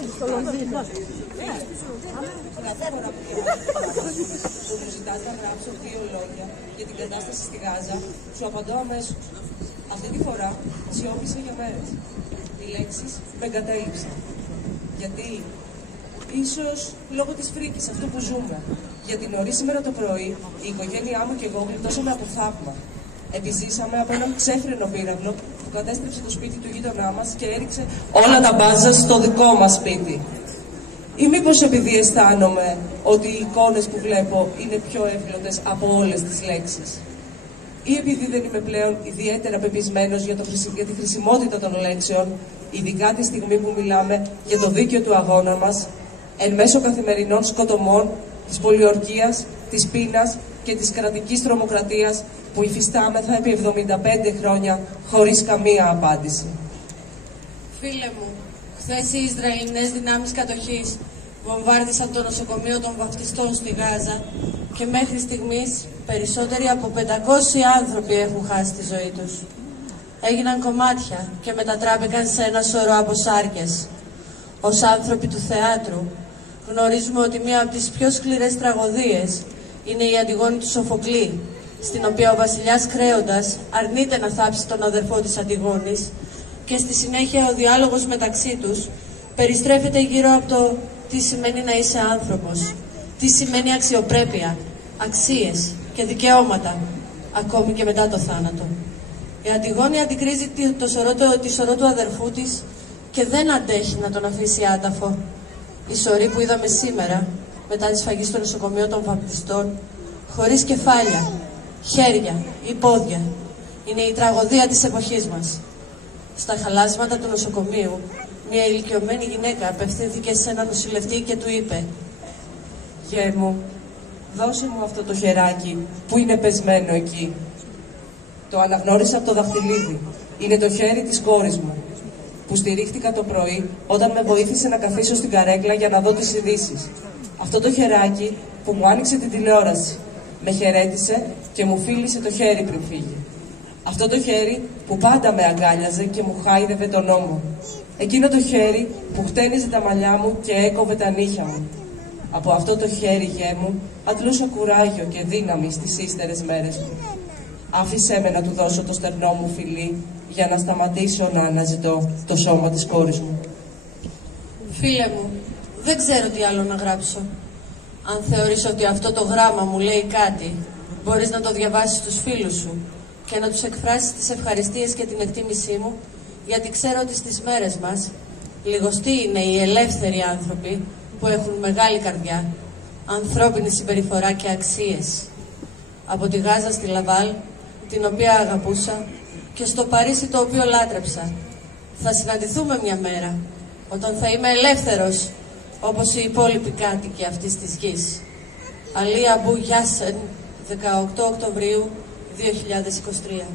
Κάθε φορά που μου ζητάς να γράψω 2 λόγια για την κατάσταση στη Γάζα, σου απαντώ αμέσως. Αυτή τη φορά σιώπησα για μέρες. Οι λέξεις με εγκατέλειψαν. Γιατί, ίσως λόγω της φρίκης, αυτού που ζούμε. Γιατί νωρίς σήμερα το πρωί, η οικογένειά μου και εγώ γλιτώσαμε από θαύμα. Επιζήσαμε από έναν ξέφρενο πύραυλο που κατέστρεψε το σπίτι του γείτονά μας και έριξε όλα τα μπάζα στο δικό μας σπίτι. Ή μήπως επειδή αισθάνομαι ότι οι εικόνες που βλέπω είναι πιο εύγλωτες από όλες τις λέξεις. Ή επειδή δεν είμαι πλέον ιδιαίτερα πεπισμένος για τη χρησιμότητα των λέξεων, ειδικά τη στιγμή που μιλάμε για το δίκαιο του αγώνα μας, εν μέσω καθημερινών σκοτωμών, της πολιορκίας, της πείνας και της κρατικής τρομοκρατίας που υφιστάμεθα επί 75 χρόνια χωρίς καμία απάντηση. Φίλε μου, χθες οι Ισραηλινές δυνάμεις κατοχής βομβάρδισαν το νοσοκομείο των βαπτιστών στη Γάζα και μέχρι στιγμής περισσότεροι από 500 άνθρωποι έχουν χάσει τη ζωή τους. Έγιναν κομμάτια και μετατράπηκαν σε ένα σωρό από σάρκες. Ως άνθρωποι του θεάτρου γνωρίζουμε ότι μία από τις πιο σκληρές τραγωδίες είναι η Αντιγόνη του Σοφοκλή, στην οποία ο βασιλιάς Κρέοντας αρνείται να θάψει τον αδερφό της Αντιγόνης και στη συνέχεια ο διάλογος μεταξύ τους περιστρέφεται γύρω από το τι σημαίνει να είσαι άνθρωπος, τι σημαίνει αξιοπρέπεια, αξίες και δικαιώματα, ακόμη και μετά το θάνατο. Η Αντιγόνη αντικρίζει τη σωρό του αδερφού της και δεν αντέχει να τον αφήσει άταφο. Η σωρή που είδαμε σήμερα, μετά τη σφαγή στο νοσοκομείο των βαπτιστών, χωρίς κεφάλια, χέρια ή πόδια, είναι η τραγωδία της εποχής μας. Στα χαλάσματα του νοσοκομείου, μια ηλικιωμένη γυναίκα απευθύνθηκε σε έναν νοσηλευτή και του είπε: «Γε μου, δώσε μου αυτό το χεράκι που είναι πεσμένο εκεί». Το αναγνώρισα από το δαχτυλίδι. Είναι το χέρι της κόρης μου, που στηρίχτηκα το πρωί όταν με βοήθησε να καθίσω στην καρέκλα για να δω τις ειδήσεις. Αυτό το χεράκι που μου άνοιξε την τηλεόραση. Με χαιρέτησε και μου φίλησε το χέρι πριν φύγει. Αυτό το χέρι που πάντα με αγκάλιαζε και μου χάιδευε τον ώμο. Εκείνο το χέρι που χτένιζε τα μαλλιά μου και έκοβε τα νύχια μου. Από αυτό το χέρι, γέ μου, αντλούσα κουράγιο και δύναμη στις ύστερες μέρες μου. Άφησέ με να του δώσω το στερνό μου φιλί για να σταματήσω να αναζητώ το σώμα της κόρης μου. Φίλε μου, δεν ξέρω τι άλλο να γράψω. Αν θεωρείς ότι αυτό το γράμμα μου λέει κάτι, μπορείς να το διαβάσεις στους φίλους σου και να τους εκφράσεις τις ευχαριστίες και την εκτίμησή μου, γιατί ξέρω ότι στις μέρες μας λιγοστοί είναι οι ελεύθεροι άνθρωποι που έχουν μεγάλη καρδιά, ανθρώπινη συμπεριφορά και αξίες. Από τη Γάζα στη Λαβάλ, την οποία αγαπούσα, και στο Παρίσι, το οποίο λάτρεψα. Θα συναντηθούμε μια μέρα, όταν θα είμαι ελεύθερος, όπως οι υπόλοιποι κάτοικοι αυτής της γης. Αλή Αμπού Γιάσεν, 18 Οκτωβρίου 2023.